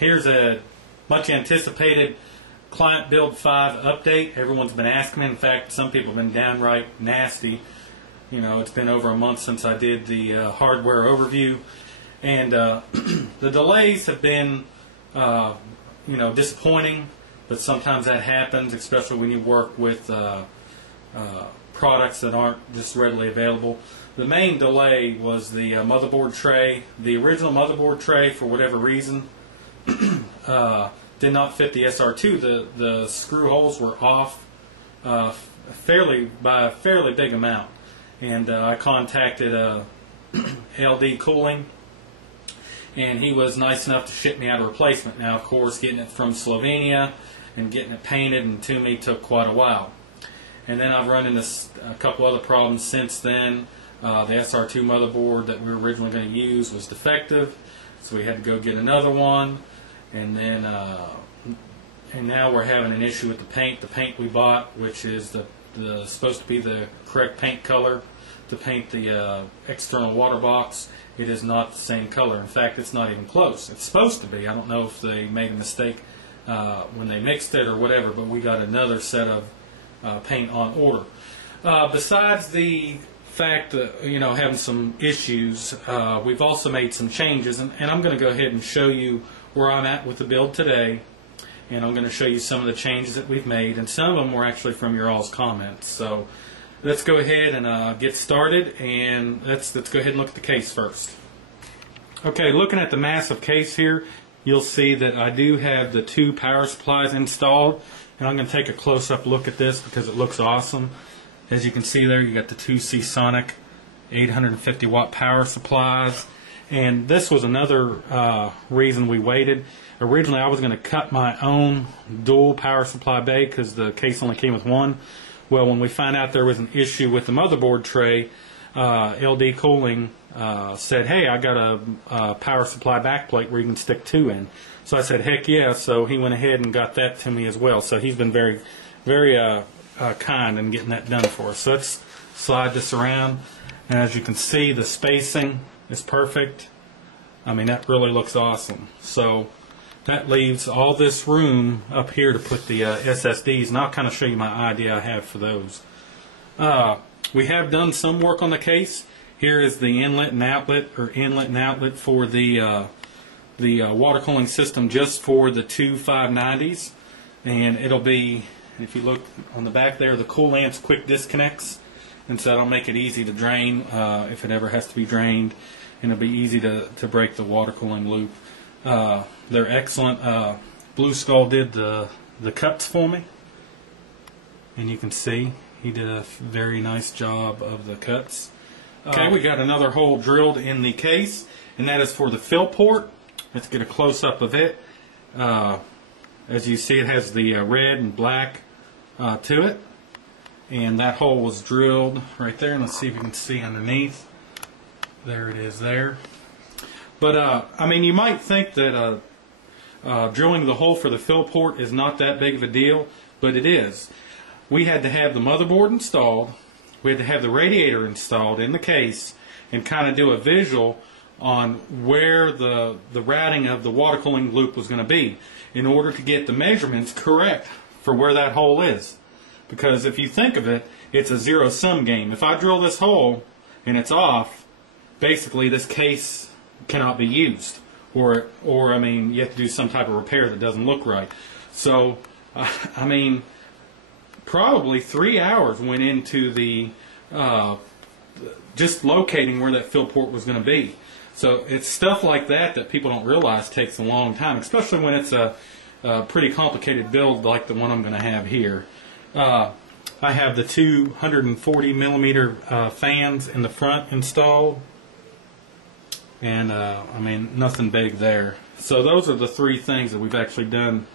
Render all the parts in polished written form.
Here's a much anticipated Client Build 5 update. Everyone's been asking me. In fact, some people have been downright nasty. You know, it's been over a month since I did the hardware overview, and the delays have been, you know, disappointing. But sometimes that happens, especially when you work with products that aren't just readily available. The main delay was the motherboard tray. The original motherboard tray, for whatever reason, did not fit the SR-2. The screw holes were off by a fairly big amount. And I contacted LD Cooling, and he was nice enough to ship me out a replacement. Now, of course, getting it from Slovenia and getting it painted and to me took quite a while. And then I've run into a couple other problems since then. The SR-2 motherboard that we were originally going to use was defective, so we had to go get another one. And then, and now we're having an issue with the paint. The paint we bought, which is supposed to be the correct paint color to paint the external water box, it is not the same color. In fact, it's not even close. It's supposed to be. I don't know if they made a mistake when they mixed it or whatever, but we got another set of paint on order. Besides the fact that, you know, having some issues, we've also made some changes, and I'm going to go ahead and show you where I'm at with the build today, and I'm going to show you some of the changes that we've made, and some of them were actually from your all's comments. So let's go ahead and get started, and let's go ahead and look at the case first. Okay, looking at the massive case here, you'll see that I do have the two power supplies installed, and I'm going to take a close-up look at this because it looks awesome. As you can see there, you got the two Seasonic 850 watt power supplies, and this was another reason we waited. Originally I was going to cut my own dual power supply bay because the case only came with one. Well, when we found out there was an issue with the motherboard tray, LD Cooling said, hey, I got a power supply backplate where you can stick two in. So I said, heck yeah. So he went ahead and got that to me as well. So he's been very, very kind in getting that done for us. So let's slide this around. And as you can see, the spacing is perfect. I mean, that really looks awesome. So that leaves all this room up here to put the SSDs, and I'll kind of show you my idea I have for those. We have done some work on the case. Here is the inlet and outlet, for the water cooling system just for the two 590s, and it'll be, if you look on the back there, the cool lamps quick disconnects, and so that'll make it easy to drain if it ever has to be drained, and it'll be easy to break the water cooling loop. They're excellent. Blue Skull did the cuts for me, and you can see he did a very nice job of the cuts. Okay, we got another hole drilled in the case, and that is for the fill port. Let's get a close-up of it. As you see, it has the red and black to it, and that hole was drilled right there. And let's see if you can see underneath. There it is there. But I mean, you might think that drilling the hole for the fill port is not that big of a deal, but it is. We had to have the motherboard installed, we had to have the radiator installed in the case, and kind of do a visual on where the routing of the water cooling loop was going to be in order to get the measurements correct for where that hole is. Because if you think of it, it's a zero-sum game. If I drill this hole and it's off, basically this case cannot be used, or I mean, you have to do some type of repair that doesn't look right. So I mean, probably 3 hours went into the just locating where that fill port was going to be. So it's stuff like that that people don't realize takes a long time, especially when it's a pretty complicated build like the one I'm going to have here. I have the 240 millimeter fans in the front installed. And I mean, nothing big there. So those are the three things that we've actually done,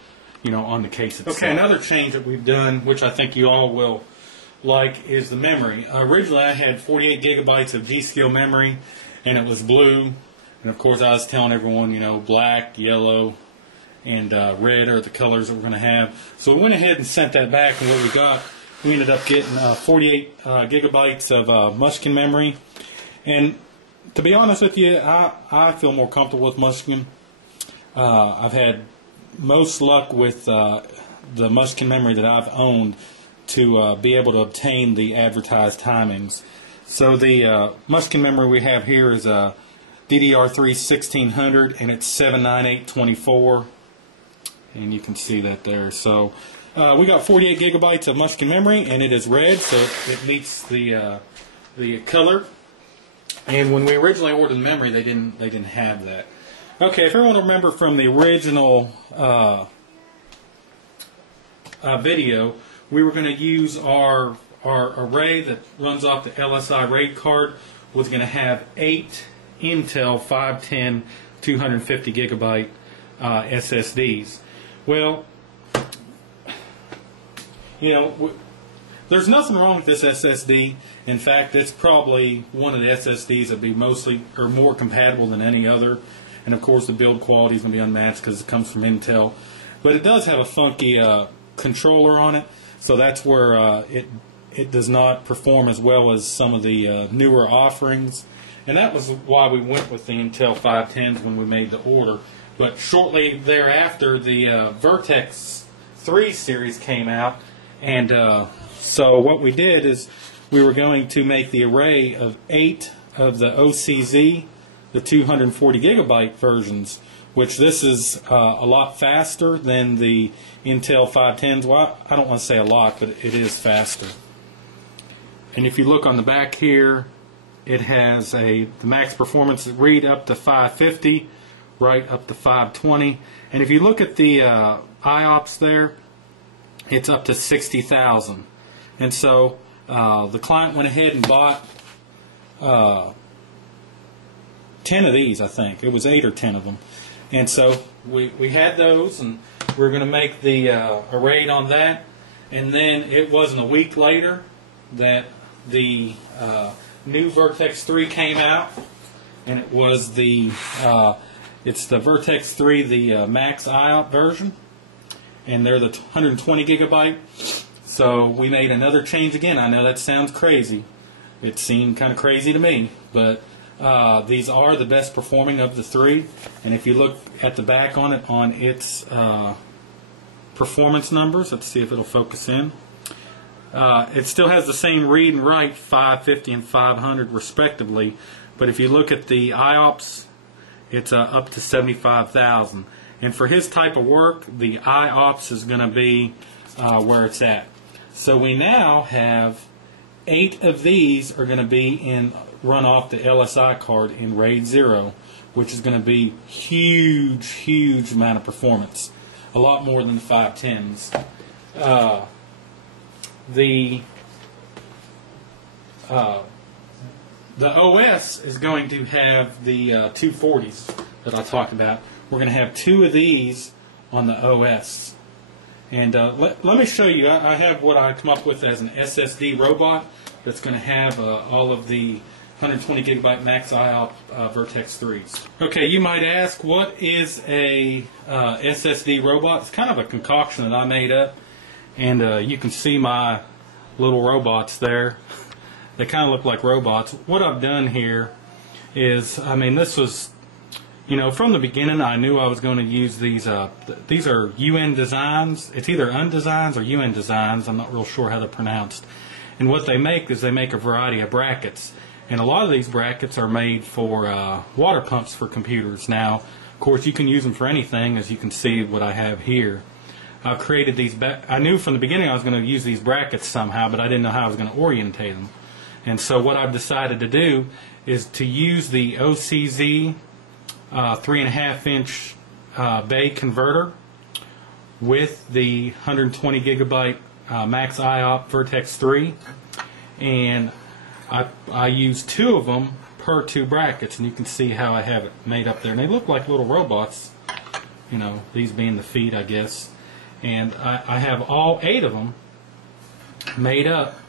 you know, on the case itself. Okay, another change that we've done, which I think you all will like, is the memory. Originally, I had 48 gigabytes of G-Skill memory, and it was blue. And of course, I was telling everyone, you know, black, yellow, and red are the colors that we're going to have. So we went ahead and sent that back, and what we got, we ended up getting 48 gigabytes of Munchkin memory. And to be honest with you, I feel more comfortable with Munchkin. I've had most luck with the Munchkin memory that I've owned to be able to obtain the advertised timings. So the Munchkin memory we have here is a DDR3 1600, and it's 79824, and you can see that there. So we got 48 gigabytes of Munchkin memory, and it is red, so it meets the color. And when we originally ordered the memory, they didn't have that. Okay, if everyone remember from the original video, we were going to use our array that runs off the LSI RAID card was going to have 8 Intel 510 250 gigabyte SSDs. Well, you know, there's nothing wrong with this SSD. In fact, it's probably one of the SSDs that be mostly or more compatible than any other. And of course, the build quality is going to be unmatched because it comes from Intel. But it does have a funky controller on it, so that's where it does not perform as well as some of the newer offerings. And that was why we went with the Intel 510s when we made the order. But shortly thereafter, the Vertex 3 series came out, and so what we did is we were going to make the array of 8 of the OCZ, the 240 gigabyte versions, which this is a lot faster than the Intel 510s. Well, I don't want to say a lot, but it is faster. And if you look on the back here, it has the max performance read up to 550, right up to 520. And if you look at the IOPS there, it's up to 60,000. And so the client went ahead and bought 10 of these, I think. It was 8 or 10 of them. And so we had those, and we were going to make the array on that. And then it wasn't a week later that the new Vertex 3 came out, and it was it's the Vertex 3, the max IOP version, and they're the 120 gigabyte. So we made another change again. I know that sounds crazy. It seemed kind of crazy to me, but these are the best performing of the 3. And if you look at the back on it, on its performance numbers, let's see if it'll focus in. It still has the same read and write, 550 and 500 respectively, but if you look at the IOPS, it's up to 75,000. And for his type of work, the IOPS is going to be where it's at. So we now have 8 of these are going to be run off the LSI card in RAID 0, which is going to be huge amount of performance, a lot more than the 510s. The OS is going to have the 240s that I talked about. We're going to have 2 of these on the OS. And let me show you. I have what I come up with as an SSD robot that's going to have all of the 120 gigabyte max IOP Vertex 3s. Okay, you might ask, what is a SSD robot? It's kind of a concoction that I made up. And you can see my little robots there. They kind of look like robots. What I've done here is, I mean, this was, you know, from the beginning I knew I was going to use these. These are UN designs. It's either Undesigns or UN designs. I'm not real sure how they're pronounced. And what they make is they make a variety of brackets. And a lot of these brackets are made for water pumps for computers. Now, of course, you can use them for anything, as you can see what I have here. I've created these. I knew from the beginning I was going to use these brackets somehow, but I didn't know how I was going to orientate them. And so what I've decided to do is to use the OCZ 3.5-inch bay converter with the 120 gigabyte max IOP Vertex 3, and I use 2 of them per 2 brackets, and you can see how I have it made up there. And they look like little robots, you know, these being the feet, I guess. And I have all 8 of them made up,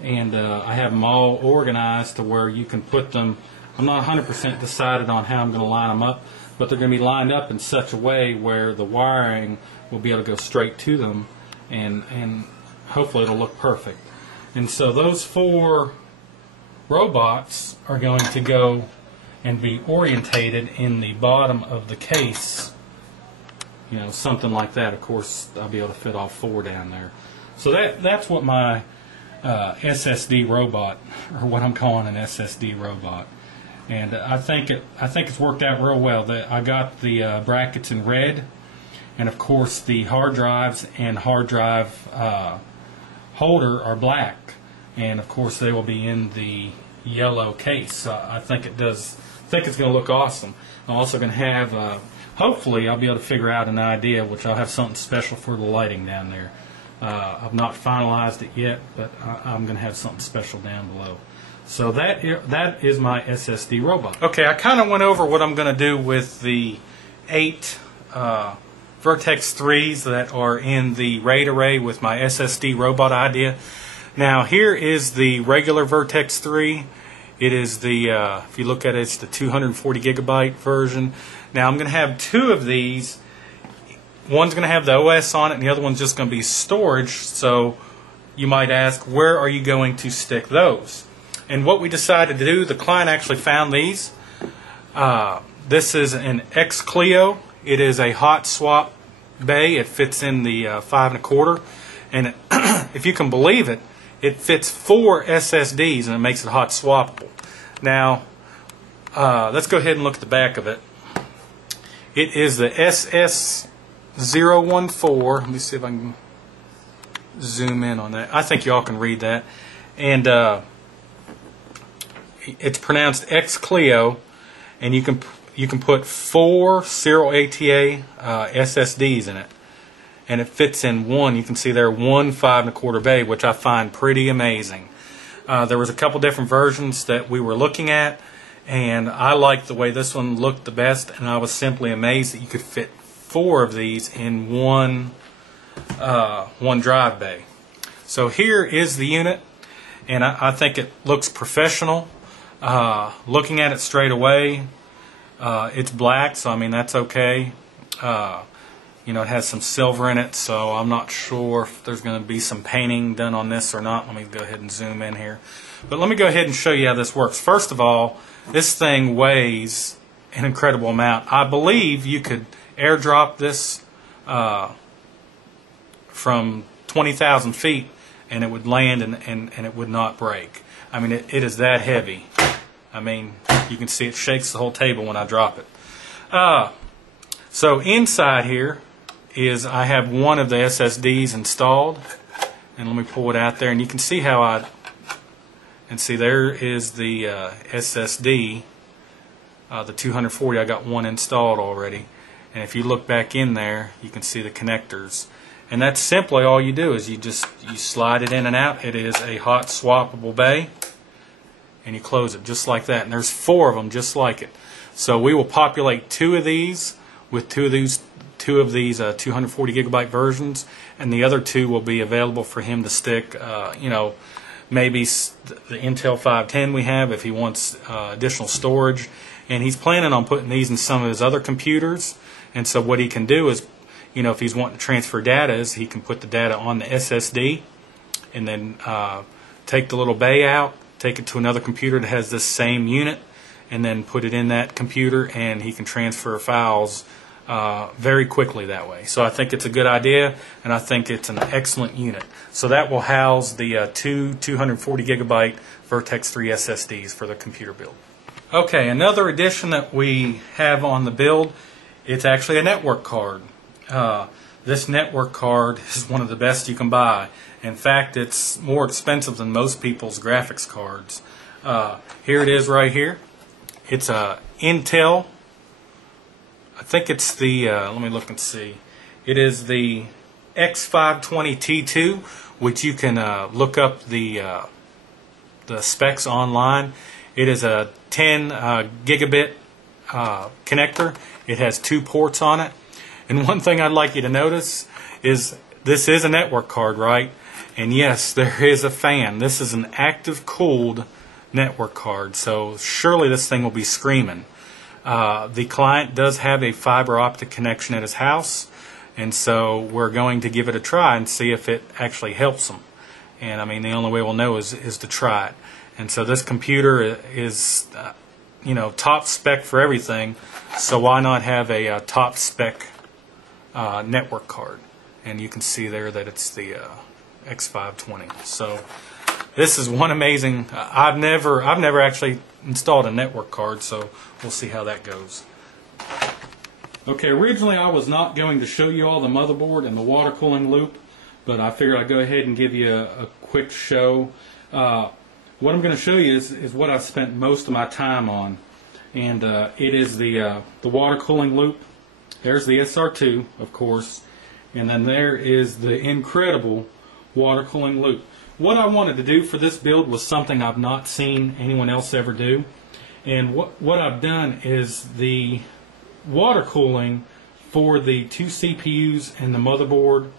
and I have them all organized to where you can put them. I'm not 100% decided on how I'm going to line them up, but they're going to be lined up in such a way where the wiring will be able to go straight to them, and hopefully it'll look perfect. And so those 4 robots are going to go and be orientated in the bottom of the case you know, something like that. Of course, I'll be able to fit all 4 down there. So that's what my SSD robot, or what I'm calling an SSD robot. And I think it's worked out real well. I got the brackets in red, and of course the hard drives and hard drive holder are black, and of course they will be in the yellow case. So I think it's going to look awesome. I'm also going to have, hopefully I'll be able to figure out an idea, which I'll have something special for the lighting down there. I've not finalized it yet, but I'm going to have something special down below. So that is my SSD robot. Okay, I kind of went over what I'm going to do with the 8 Vertex 3s that are in the RAID array with my SSD robot idea. Now here is the regular Vertex 3. It is the, if you look at it, it's the 240 gigabyte version. Now I'm going to have 2 of these. One's going to have the OS on it, and the other one's just going to be storage. So you might ask, where are you going to stick those? And what we decided to do, the client actually found these. This is an X Clio. It is a hot swap bay. It fits in the 5 1/4, and if you can believe it, it fits 4 SSDs, and it makes it hot swappable. Now, let's go ahead and look at the back of it. It is the SS-014. Let me see if I can zoom in on that. I think y'all can read that. And it's pronounced X Clio, and you can put 4 serial ATA SSDs in it, and it fits in one. You can see there 1 5 1/4 bay, which I find pretty amazing. There was a couple different versions that we were looking at, and I liked the way this one looked the best, and I was simply amazed that you could fit 4 of these in one drive bay. So here is the unit, and I think it looks professional. Looking at it straight away, it's black, so I mean that's okay. You know, it has some silver in it, so I'm not sure if there's going to be some painting done on this or not. Let me go ahead and zoom in here. But let me go ahead and show you how this works. First of all, this thing weighs an incredible amount. I believe you could airdrop this from 20,000 feet, and it would land and it would not break. I mean, it is that heavy. I mean, you can see it shakes the whole table when I drop it. So inside here is, I have one of the SSDs installed, and let me pull it out there, and you can see how and see there is the SSD, the 240. I got one installed already, and if you look back in there, you can see the connectors. And that's simply all you do, is you slide it in and out. It is a hot swappable bay, and you close it just like that. And there's 4 of them just like it. So we will populate 2 of these with 2 of these 240 gigabyte versions, and the other 2 will be available for him to stick. You know, maybe the Intel 510 we have if he wants additional storage. And he's planning on putting these in some of his other computers. And so what he can do is, you know, if he's wanting to transfer data, is he can put the data on the SSD, and then take the little bay out, take it to another computer that has this same unit, and then put it in that computer, and he can transfer files very quickly that way. So I think it's a good idea, and I think it's an excellent unit. So that will house the 2 240 gigabyte Vertex 3 SSDs for the computer build. Okay, another addition that we have on the build, it's actually a network card. This network card is one of the best you can buy. In fact, it's more expensive than most people's graphics cards. Here it is right here. It's a Intel. I think it's the, let me look and see. It is the X590 T2, which you can look up the specs online. It is a 10 gigabit connector. It has 2 ports on it. And one thing I'd like you to notice is this is a network card, right? And yes, there is a fan. This is an active cooled network card, so surely this thing will be screaming. The client does have a fiber optic connection at his house, and so we're going to give it a try and see if it actually helps him. And I mean, the only way we'll know is to try it. And so this computer is you know, top spec for everything, so why not have a top spec network card, and you can see there that it's the X520. So this is one amazing. I've never actually installed a network card, so we'll see how that goes. Okay, originally I was not going to show you all the motherboard and the water cooling loop, but I figured I'd go ahead and give you a quick show. What I'm going to show you is what I've spent most of my time on, and it is the water cooling loop. There's the SR-2, of course, and then there is the incredible water cooling loop. What I wanted to do for this build was something I've not seen anyone else ever do, and what I've done is the water cooling for the two CPUs and the motherboard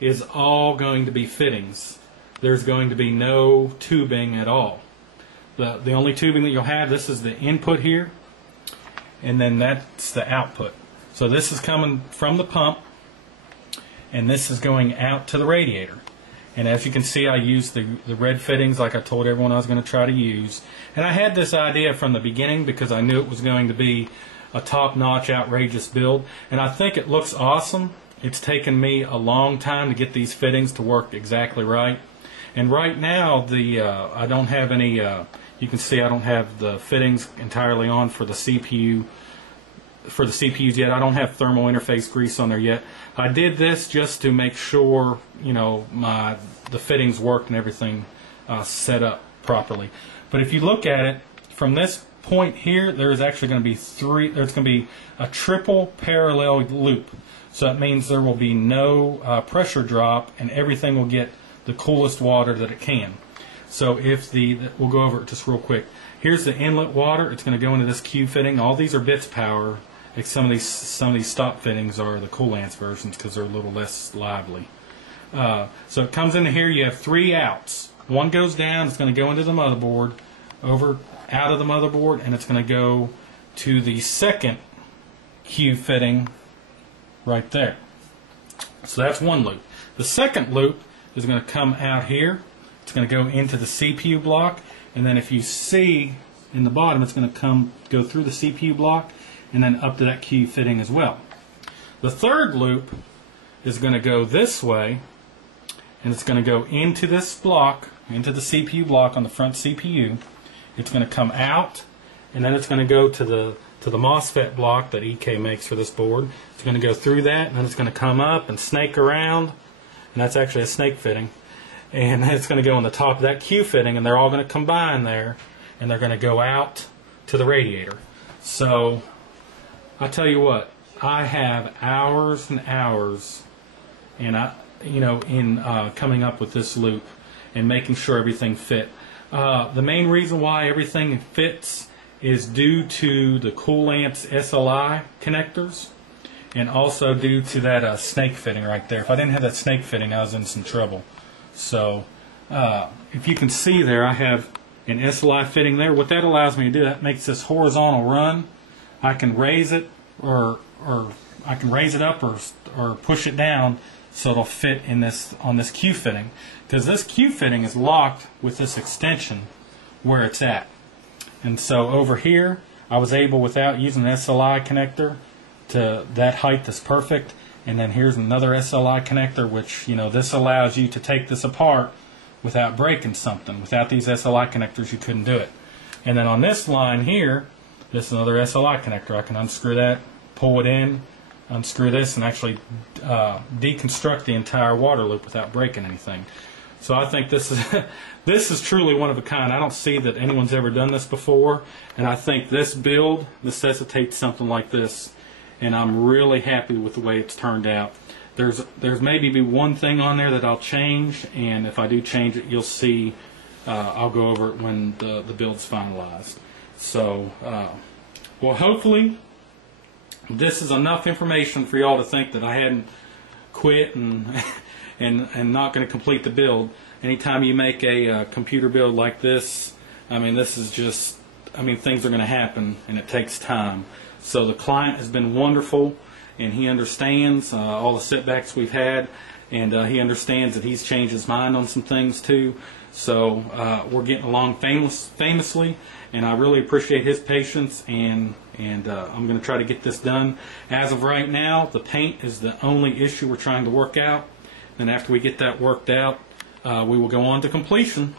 is all going to be fittings. There's going to be no tubing at all. The only tubing that you'll have, this is the input here, and then that's the output. So this is coming from the pump, and this is going out to the radiator. And as you can see, I used the red fittings like I told everyone I was going to try to use. And I had this idea from the beginning because I knew it was going to be a top-notch, outrageous build. And I think it looks awesome. It's taken me a long time to get these fittings to work exactly right. And right now, I don't have any, you can see I don't have the fittings entirely on for the CPU. For the CPUs yet. I don't have thermal interface grease on there yet. I did this just to make sure, you know, the fittings worked and everything set up properly. But if you look at it from this point here, there's actually going to be there's going to be a triple parallel loop. So that means there will be no pressure drop, and everything will get the coolest water that it can. So we'll go over it just real quick. Here's the inlet water. It's going to go into this Q fitting. All these are bits power. Some of these stop fittings are the Coolants versions because they're a little less lively. So it comes into here. You have three outs. One goes down. It's going to go into the motherboard, out of the motherboard, and it's going to go to the second Q fitting right there. So that's one loop. The second loop is going to come out here. It's going to go into the CPU block, and then if you see in the bottom, it's going to go through the CPU block and then up to that Q fitting as well. The third loop is going to go this way, and it's going to go into this block, into the CPU block on the front CPU. It's going to come out, and then it's going to go to the MOSFET block that EK makes for this board. It's going to go through that, and then it's going to come up and snake around, and that's actually a snake fitting. And then it's going to go on the top of that Q fitting, and they're all going to combine there, and they're going to go out to the radiator. So I tell you what, I have hours and hours, and in coming up with this loop and making sure everything fit. The main reason why everything fits is due to the Coolants SLI connectors, and also due to that snake fitting right there. If I didn't have that snake fitting, I was in some trouble. So if you can see there, I have an SLI fitting there. What that allows me to do, that makes this horizontal run. I can raise it, or I can raise it up or push it down so it'll fit in on this Q fitting, because this Q fitting is locked with this extension where it's at. And so over here, I was able, without using an SLI connector, that height is perfect. And then here's another SLI connector, which, this allows you to take this apart without breaking something. Without these SLI connectors, you couldn't do it. And then on this line here, this is another SLI connector. I can unscrew that, pull it in, unscrew this, and actually deconstruct the entire water loop without breaking anything. So I think this is truly one of a kind. I don't see that anyone's ever done this before, and I think this build necessitates something like this. And I'm really happy with the way it's turned out. There's maybe one thing on there that I'll change, and if I do change it, you'll see. I'll go over it when the build's finalized. So, well, hopefully this is enough information for y'all to think that I hadn't quit and not going to complete the build. Anytime you make a computer build like this, this is just, things are going to happen, and it takes time. So the client has been wonderful, and he understands all the setbacks we've had, and he understands that he's changed his mind on some things too. So we're getting along famously, and I really appreciate his patience, and I'm going to try to get this done. As of right now, the paint is the only issue we're trying to work out, and after we get that worked out, we will go on to completion.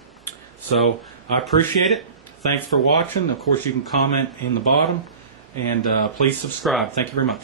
So I appreciate it. Thanks for watching. Of course, you can comment in the bottom, and please subscribe. Thank you very much.